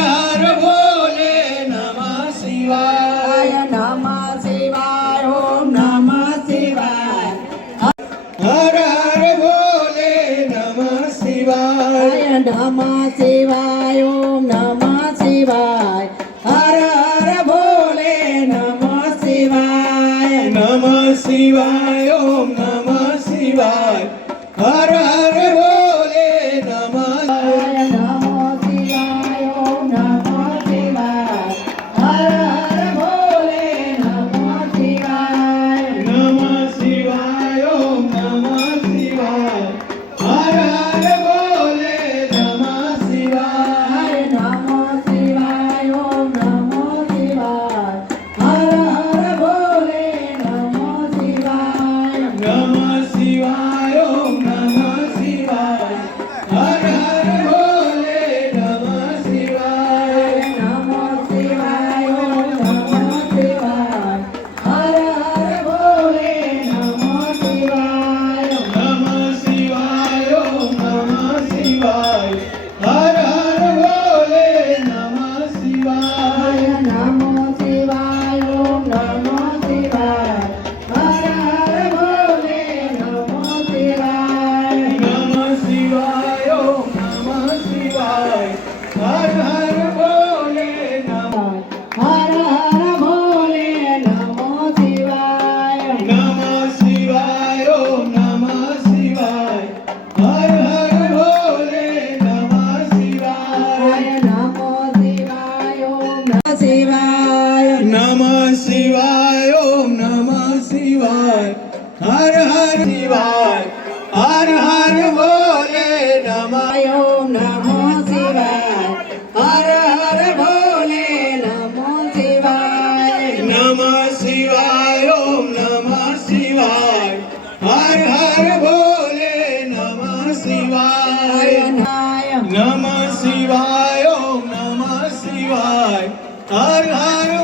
हर भोले नमः शिवाय नमः शिवाय ओम नमः शिवाय हर हर भोले नमः शिवाय नमः शिवाय ओम नमः शिवाय हर हर भोले नमः शिवाय नमः शिवाय ओम नमः शिवाय हर हर भोले नमः नमः शिवाय ओम नमः शिवाय हर हर भोले नमः शिवाय नमः शिवाय ओम नमः शिवाय हर हर भोले नमः शिवाय नमः शिवाय ओम नमः शिवाय हर हर भोले नमः शिवाय नमः शिवाय ओम नमः शिवाय हर हर भोले नमः शिवाय नमः शिवाय ओम नमः शिवाय हर हर भोले नमः शिवाय नमः शिवाय ओम नमः शिवाय हर हर भोले नमः शिवाय नमः शिवाय ओम नमः शिवाय हर हर भोले नमः शिवाय नमः शिवाय ओम नमः शिवाय हर हर भोले नमः हर हर भोले नमः शिवाय नमः शिवाय ओम नमः शिवाय हर हर भोले नमः शिवाय नमः शिवाय ओम नमः शिवाय नमः शिवाय ओम नमः शिवाय हर हर शिवाय हर हर भोले नमः ओम नमः शिवाय हर हर भोले नमः शिवाय नमः शिवाय ओम नमः शिवाय हर हर भोले नमः शिवाय नमः शिवाय ओम नमः शिवाय हर हर